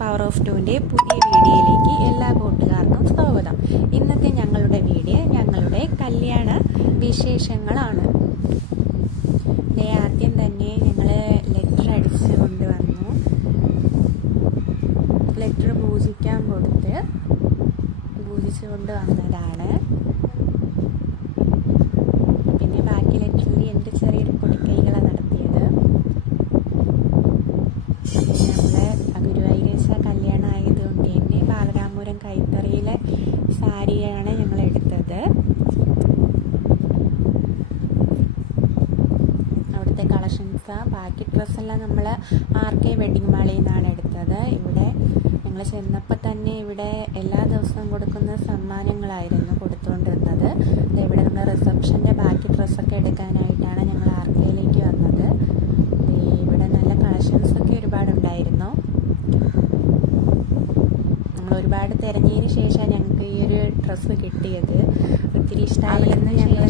Power of ടുവിൻ്റെ പുതിയ വീഡിയോയിലേക്ക് എല്ലാ കൂട്ടുകാർക്കും സ്വാഗതം. ഇന്നത്തെ ഞങ്ങളുടെ വീഡിയോ ഞങ്ങളുടെ കല്യാണ വിശേഷങ്ങളാണ്. ആദ്യം തന്നെ ഞങ്ങൾ ലെറ്റർ അടിച്ച് കൊണ്ടുവന്നു. ലെറ്റർ പൂജിക്കാൻ കൊടുത്ത് പൂജിച്ചു കൊണ്ടുവന്നതാണ്. പിന്നെ ബാക്കി ലെറ്ററിൽ എൻ്റെ ചെറിയൊരു പൊടിക്കൈകളാണ് നടത്തിയത്. കല്യാണം ആയതുകൊണ്ട് തന്നെ ബാലരാമപുരം കൈത്തറിയിലെ സാരിയാണ് ഞങ്ങൾ എടുത്തത്. അവിടുത്തെ കളക്ഷൻസ് ബാക്കി ഡ്രസ്സെല്ലാം നമ്മൾ RK വെഡിങ് മാളിൽ നിന്നാണ് എടുത്തത്. ഇവിടെ ഞങ്ങൾ ചെന്നപ്പോൾ തന്നെ ഇവിടെ എല്ലാ ദിവസവും കൊടുക്കുന്ന സമ്മാനങ്ങളായിരുന്നു കൊടുത്തുകൊണ്ടിരുന്നത്. ഇവിടെ നമ്മൾ റിസപ്ഷൻ്റെ ബാക്കി ഡ്രസ്സൊക്കെ എടുക്കാനായിട്ടാണ് ഞങ്ങൾ RKയിലേക്ക് വന്നത്. ഇവിടെ നല്ല കളക്ഷൻസൊക്കെ ഒരുപാടുണ്ടായിരുന്നു. ഒരുപാട് തിരഞ്ഞതിന് ശേഷം ഞങ്ങൾക്ക് ഈ ഒരു ഡ്രസ്സ് കിട്ടിയത്. ഒത്തിരി ഇഷ്ടമായെന്ന് ഞങ്ങൾ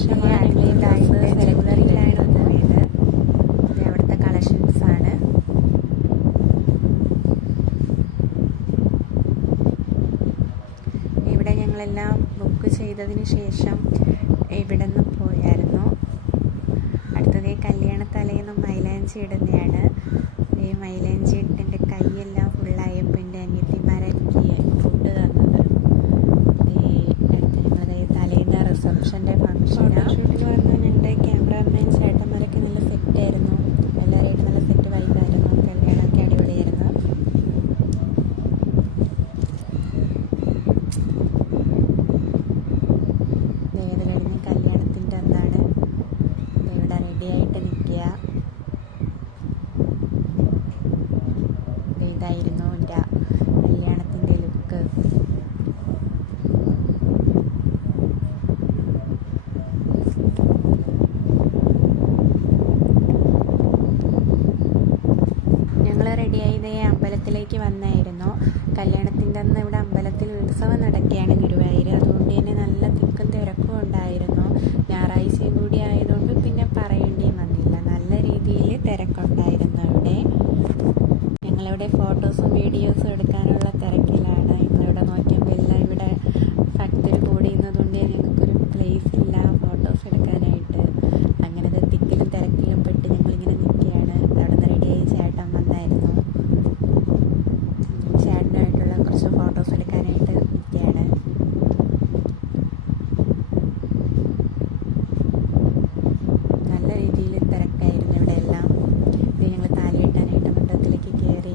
ഇത് അവിടുത്തെ കളക്ഷൻസാണ്. ഇവിടെ ഞങ്ങളെല്ലാം ബുക്ക് ചെയ്തതിന് ശേഷം ഇവിടെ നിന്ന് പോയായിരുന്നു. അടുത്തത് കല്യാണ തലേന്ന് മൈലാഞ്ചി ഇടുന്നതാണ്. ഈ മൈലാഞ്ചി ഇട്ടെൻ്റെ കൈയെല്ലാം ഫുള്ളായപ്പോൾ എൻ്റെ അനിയത്തിമാരെനിക്ക് ഫുഡ് തന്നത്. ഞങ്ങളത് തലേന്ന് റിസപ്ഷൻ്റെ ഷൂട്ടിന് വന്ന ഞങ്ങളുടെ ക്യാമറാമാൻ ചേട്ടന്മാരൊക്കെ നല്ല സെറ്റായിരുന്നു. എല്ലാവരുമായിട്ട് നല്ല സെറ്റ് വൈബായിരുന്നു. കല്യാണമൊക്കെ അടിപൊളിയായിരുന്നു. ഇത് കഴിഞ്ഞ് കല്യാണത്തിൻ്റെ അന്നാണ് ഇവിടെ റെഡിയായിട്ട് നിൽക്കുക. ഇതായിരുന്നു എൻ്റെ കല്യാണത്തിൻ്റെ ലുക്ക്. ഞങ്ങൾ റെഡിയായത് അമ്പലത്തിലേക്ക് വന്നായിരുന്നു. കല്യാണത്തിൻ്റെ അന്ന് ഇവിടെ അമ്പലത്തിൽ ഉത്സവം നടക്കുകയാണ് ഗുരുവായൂർ. അതുകൊണ്ട് തന്നെ നല്ല തിക്കും തിരക്കും ഉണ്ടായിരുന്നു. ഞായറാഴ്ചയും കൂടി ആയതുകൊണ്ട് പിന്നെ പറയേണ്ടിയും വന്നില്ല. നല്ല രീതിയിൽ തിരക്കുണ്ടായിരുന്നു ഇവിടെ. ഞങ്ങളിവിടെ ഫോട്ടോസും വീഡിയോസും എടുക്കാനുള്ള തിരക്കിലാണ്. ഞങ്ങളിവിടെ നോക്കിയപ്പോൾ എല്ലാം ഇവിടെ ഫാക്ടറി കൂടി ചെയ്യുന്നതുകൊണ്ട് ഞങ്ങൾക്കൊരു പ്ലേസ് ഇല്ല ഫോട്ടോസ് എടുക്കാനായിട്ട്. അങ്ങനെ തിക്കിലും തിരക്കിലും പെട്ട് ഞങ്ങളിങ്ങനെ നിൽക്കുകയാണ്. അവിടെ നിന്ന് റെഡിയായി ചേട്ടൻ വന്നായിരുന്നു. ചേട്ടനായിട്ടുള്ള കുറച്ച് ഫോട്ടോസ് എടുക്കാനായിട്ട് നിൽക്കുകയാണ്. നല്ല രീതിയിൽ തിരക്കായിരുന്നു ഇവിടെ എല്ലാം. ഇത് ഞങ്ങൾ താലികെട്ടാനായിട്ട് മണ്ഡപത്തിലേക്ക് കയറി.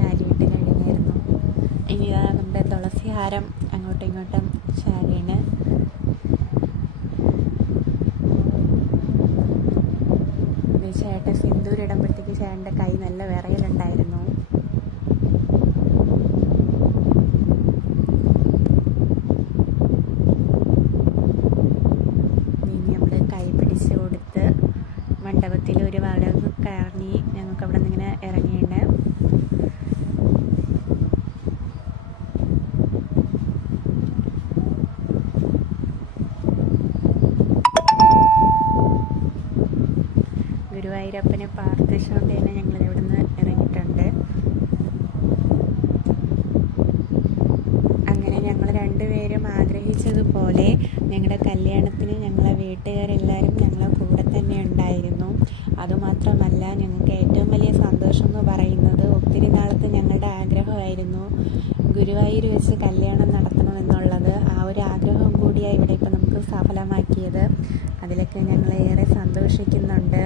താലികെട്ട് കഴിഞ്ഞായിരുന്നു. ഇനി നമ്മുടെ തുളസിഹാരം അങ്ങോട്ടും ഇങ്ങോട്ടും ചാരിയാണ്. ചേട്ടൻ സിന്ദൂരിടുമ്പോഴത്തേക്ക് ചേട്ടൻ്റെ കൈ നല്ല വിറയലുണ്ടായിരുന്നു. ഇനി നമ്മൾ കൈ പിടിച്ച് കൊടുത്ത് മണ്ഡപത്തിൽ ഒരു വളവ് കറങ്ങി ഞങ്ങൾക്ക് അവിടെ നിന്ന് ഇങ്ങനെ ഇറങ്ങിയിട്ട് ഗുരുവായൂരപ്പനെ പ്രാർത്ഥിച്ചുകൊണ്ട് തന്നെ ഞങ്ങൾ ഇവിടെ നിന്ന് ഇറങ്ങിയിട്ടുണ്ട്. അങ്ങനെ ഞങ്ങൾ രണ്ടുപേരും ആഗ്രഹിച്ചതുപോലെ ഞങ്ങളുടെ കല്യാണത്തിന് ഞങ്ങളെ വീട്ടുകാരെല്ലാവരും ഞങ്ങളെ കൂടെ തന്നെ ഉണ്ടായിരുന്നു. അതുമാത്രമല്ല ഞങ്ങൾക്ക് ഏറ്റവും വലിയ സന്തോഷം എന്ന് പറയുന്നത് ഒത്തിരി നാളത്തെ ഞങ്ങളുടെ ആഗ്രഹമായിരുന്നു ഗുരുവായൂർ വെച്ച് കല്യാണം നടത്തണമെന്നുള്ളത്. ആ ഒരു ആഗ്രഹം കൂടിയാണ് ഇവിടെ ഇപ്പോൾ നമുക്ക് സഫലമാക്കിയത്. അതിലൊക്കെ ഞങ്ങൾ ഏറെ സന്തോഷിക്കുന്നുണ്ട്.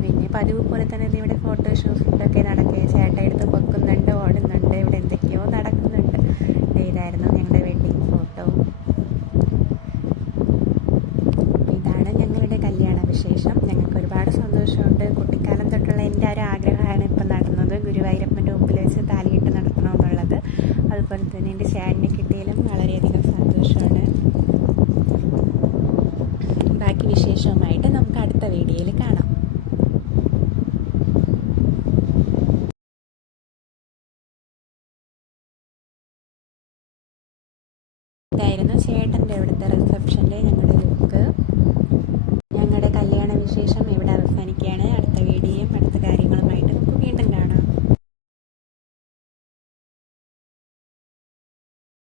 പിന്നെ പതിവ് പോലെ തന്നെ ഇവിടെ ഫോട്ടോഷൂട്ടൊക്കെ നടക്കുക. ചേട്ടൻ എടുത്ത് പൊക്കുന്നുണ്ട്, ഓടുന്നുണ്ട്, ഇവിടെ എന്തൊക്കെയോ നടക്കുന്നുണ്ട്. ഇതായിരുന്നു ഞങ്ങളുടെ വെഡ്ഡിങ് ഫോട്ടോ. ഇതാണ് ഞങ്ങളുടെ കല്യാണ വിശേഷം. ഞങ്ങൾക്ക് ഒരുപാട് സന്തോഷമുണ്ട്. കുട്ടിക്കാലം തൊട്ടുള്ള എൻ്റെ ഒരു ആഗ്രഹമാണ് ഇപ്പം നടന്നത്. ഗുരുവായൂരപ്പൻ്റെ മുമ്പിൽ വെച്ച് താലികെട്ട് നടത്തണമെന്നുള്ളത്. അതുപോലെ തന്നെ എൻ്റെ ചേട്ടനെ കിട്ടിയാലും വളരെയധികം സന്തോഷമാണ്. ബാക്കി വിശേഷവുമായിട്ട് നമുക്ക് അടുത്ത വീഡിയോയിൽ കാണാം. ഇതായിരുന്നു ചേട്ടൻ്റെ അവിടുത്തെ